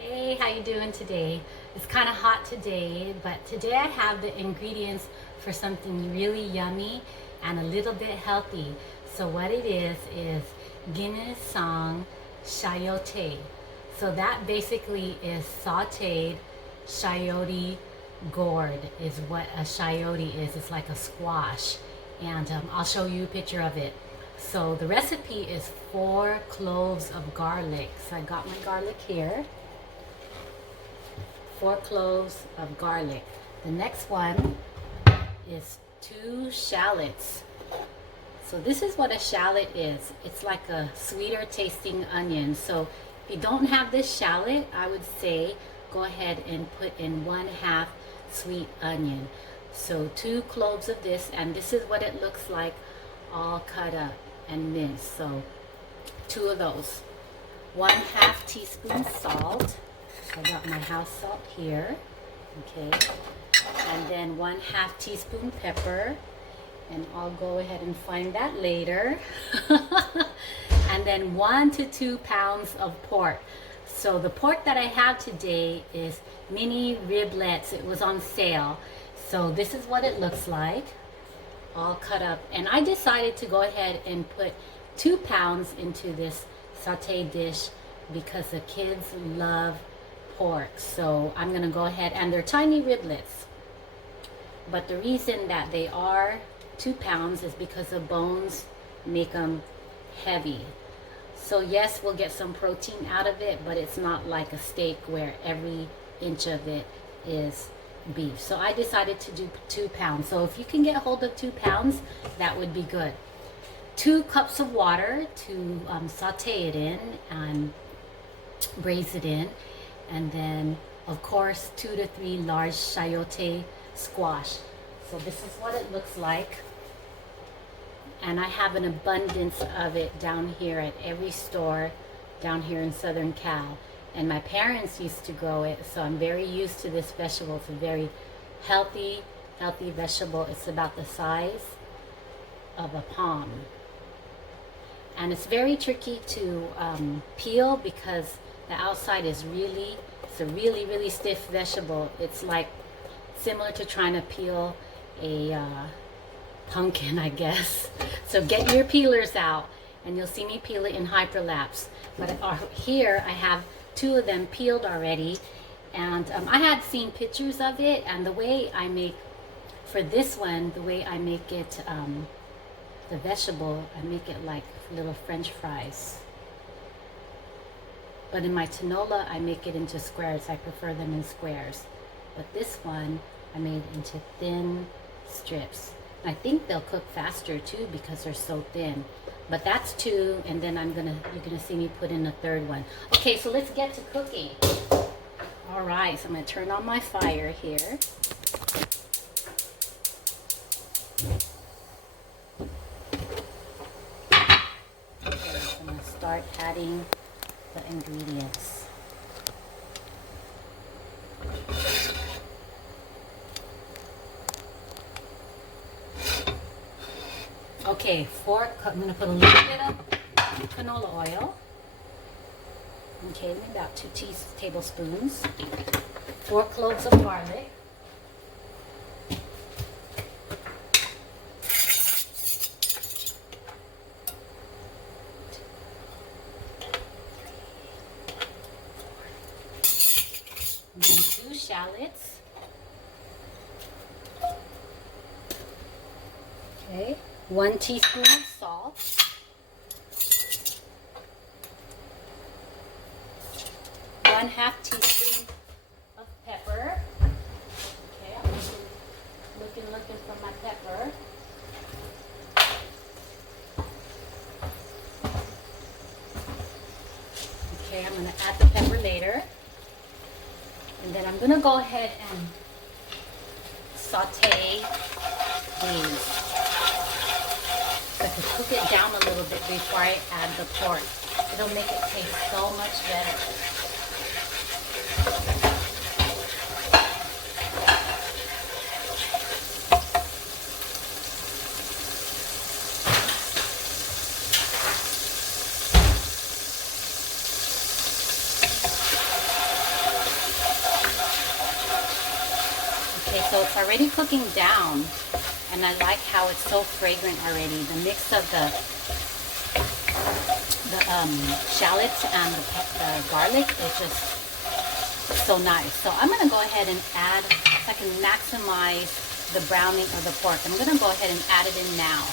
Hey, how you doing today? It's kind of hot today, but today I have the ingredients for something really yummy and a little bit healthy. So what it is Ginisang Chayote. So that basically is sauteed chayote gourd is what a chayote is. It's like a squash. And I'll show you a picture of it. So the recipe is 4 cloves of garlic. So I got my garlic here. 4 cloves of garlic. The next one is 2 shallots. So this is what a shallot is. It's like a sweeter tasting onion. So if you don't have this shallot, I would say go ahead and put in 1/2 sweet onion. So 2 cloves of this, and this is what it looks like all cut up and minced. So 2 of those. 1/2 teaspoon salt. I got my house salt here, okay, and then 1/2 teaspoon pepper, and I'll go ahead and find that later. And then 1 to 2 pounds of pork. So the pork that I have today is mini riblets. It was on sale. So this is what it looks like, all cut up. And I decided to go ahead and put 2 pounds into this saute dish because the kids love pork. So I'm gonna go ahead, and they're tiny riblets, but the reason that they are 2 pounds is because the bones make them heavy. So yes, we'll get some protein out of it, but it's not like a steak where every inch of it is beef. So I decided to do 2 pounds. So if you can get hold of 2 pounds, that would be good. 2 cups of water to saute it in and braise it in. And then, of course, 2 to 3 large chayote squash. So this is what it looks like. And I have an abundance of it down here at every store down here in Southern Cal. And my parents used to grow it, so I'm very used to this vegetable. It's a very healthy vegetable. It's about the size of a palm. And it's very tricky to peel because the outside is it's a really stiff vegetable. It's like similar to trying to peel a pumpkin, I guess. So get your peelers out, and you'll see me peel it in hyperlapse. But here I have 2 of them peeled already, and I had seen pictures of it, and the way I make, for this one, the way I make it, the vegetable, I make it like little French fries. But in my tinola, I make it into squares. I prefer them in squares. But this one, I made into thin strips. I think they'll cook faster too because they're so thin. But that's 2, and then you're gonna see me put in a 3rd one. Okay, so let's get to cooking. All right, so I'm gonna turn on my fire here. Okay, so I'm gonna start adding the ingredients. Okay, I'm going to put a little bit of canola oil. Okay, maybe about 2 tablespoons. 4 cloves of garlic. And then 2 shallots. Okay, 1 teaspoon of salt. 1/2 teaspoon of pepper. Okay, I'm looking for my pepper. Okay, I'm going to add the pepper later. And then I'm going to go ahead and saute these. So I can cook it down a little bit before I add the pork. It'll make it taste so much better. Okay, so it's already cooking down, and I like how it's so fragrant already. The mix of the shallots and the garlic is just so nice. So I'm going to go ahead and add, so I can maximize the browning of the pork. I'm going to go ahead and add it in now.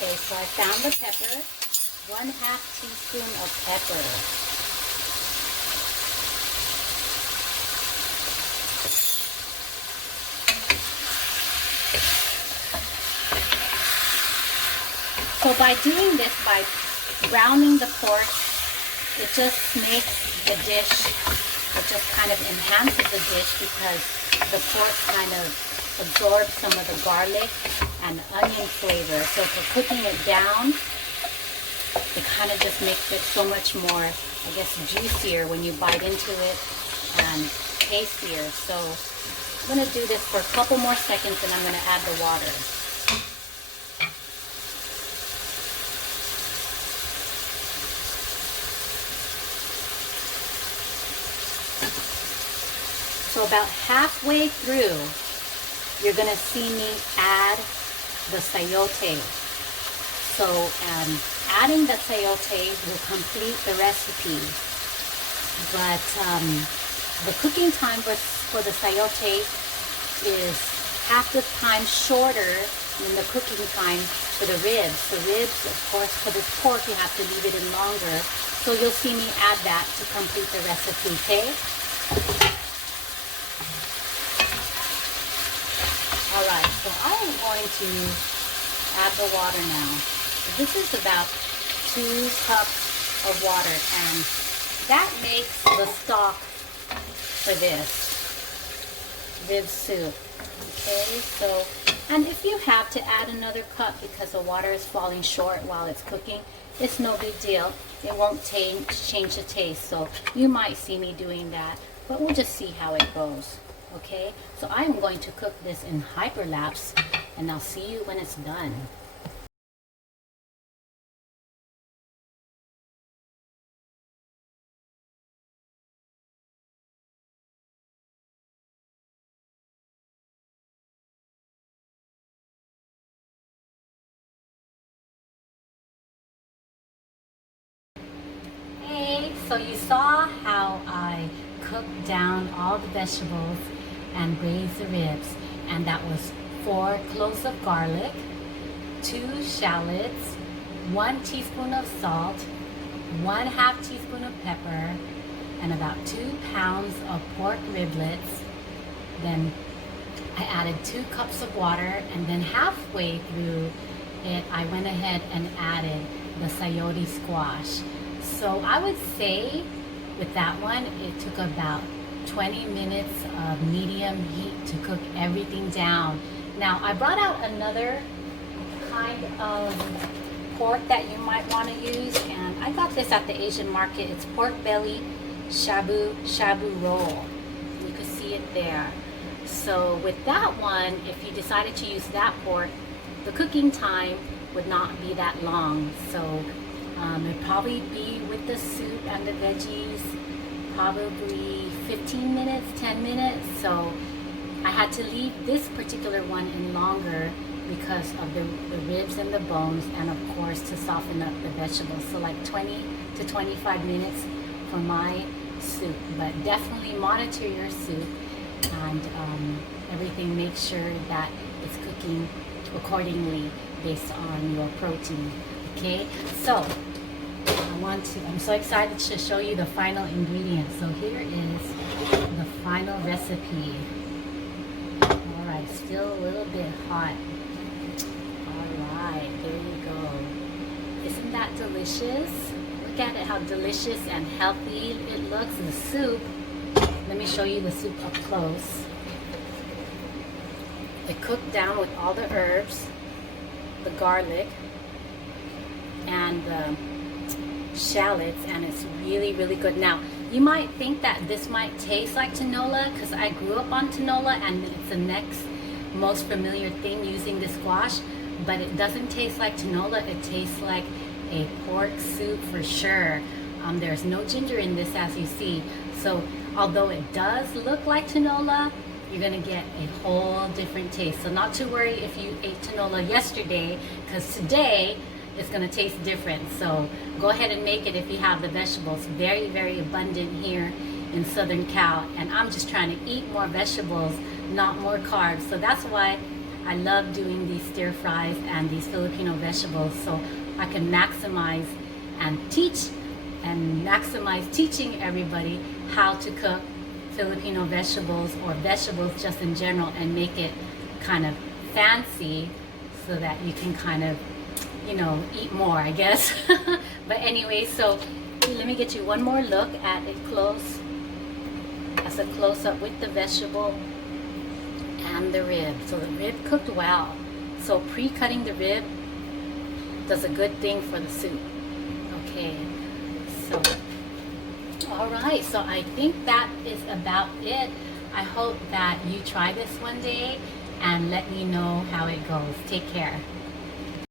Okay, so I found the pepper, 1/2 teaspoon of pepper. So by doing this, by browning the pork, it just makes the dish, it just kind of enhances the dish because the pork kind of absorbs some of the garlic and onion flavor. So for cooking it down, it kind of just makes it so much more, I guess, juicier when you bite into it and tastier. So I'm going to do this for a couple more seconds and I'm going to add the water. So about halfway through, you're going to see me add the sayote. So adding the sayote will complete the recipe. But the cooking time for the sayote is half the time shorter than the cooking time for the ribs. The ribs, of course, for this pork, you have to leave it in longer. So you'll see me add that to complete the recipe, okay? Alright, so I am going to add the water now. This is about 2 cups of water, and that makes the stock for this rib soup. Okay, so, and if you have to add another cup because the water is falling short while it's cooking, it's no big deal. It won't change the taste, so you might see me doing that, but we'll just see how it goes. Okay, so I'm going to cook this in hyperlapse, and I'll see you when it's done. Hey, so you saw how I cooked down all the vegetables and braised the ribs, and that was 4 cloves of garlic, 2 shallots, 1 teaspoon of salt, 1/2 teaspoon of pepper, and about 2 pounds of pork riblets. Then I added 2 cups of water, and then halfway through it, I went ahead and added the sayote squash. So I would say with that one, it took about 20 minutes of medium heat to cook everything down. Now I brought out another kind of pork that you might want to use, and I got this at the Asian market. It's pork belly shabu roll. You can see it there. So with that one, if you decided to use that pork, the cooking time would not be that long. So it'd probably be with the soup and the veggies, probably 15 minutes, 10 minutes. So I had to leave this particular one in longer because of the ribs and the bones, and of course to soften up the vegetables. So like 20 to 25 minutes for my soup, but definitely monitor your soup and everything. Make sure that it's cooking accordingly based on your protein. Okay, so I'm so excited to show you the final ingredients. So here is the final recipe. All right, still a little bit hot. All right, there you go. Isn't that delicious. Look at it, how delicious and healthy it looks. The soup, let me show you the soup up close. It cooked down with all the herbs, the garlic, and the shallots, and it's really, really good. Now, you might think that this might taste like tinola because I grew up on tinola and it's the next most familiar thing using the squash, but it doesn't taste like tinola. It tastes like a pork soup for sure. There's no ginger in this, as you see. So although it does look like tinola, you're gonna get a whole different taste. So not to worry if you ate tinola yesterday, because today it's gonna taste different. So go ahead and make it if you have the vegetables. Very, very abundant here in Southern Cal, and I'm just trying to eat more vegetables, not more carbs. So that's why I love doing these stir fries and these Filipino vegetables, so I can maximize teaching everybody how to cook Filipino vegetables or vegetables just in general, and make it kind of fancy so that you can kind of, you know, eat more, I guess. But anyway, so let me get you one more look at it close, as a close-up with the vegetable and the rib. So the rib cooked well. So pre-cutting the rib does a good thing for the soup. Okay, so all right, so I think that is about it. I hope that you try this one day and let me know how it goes. Take care.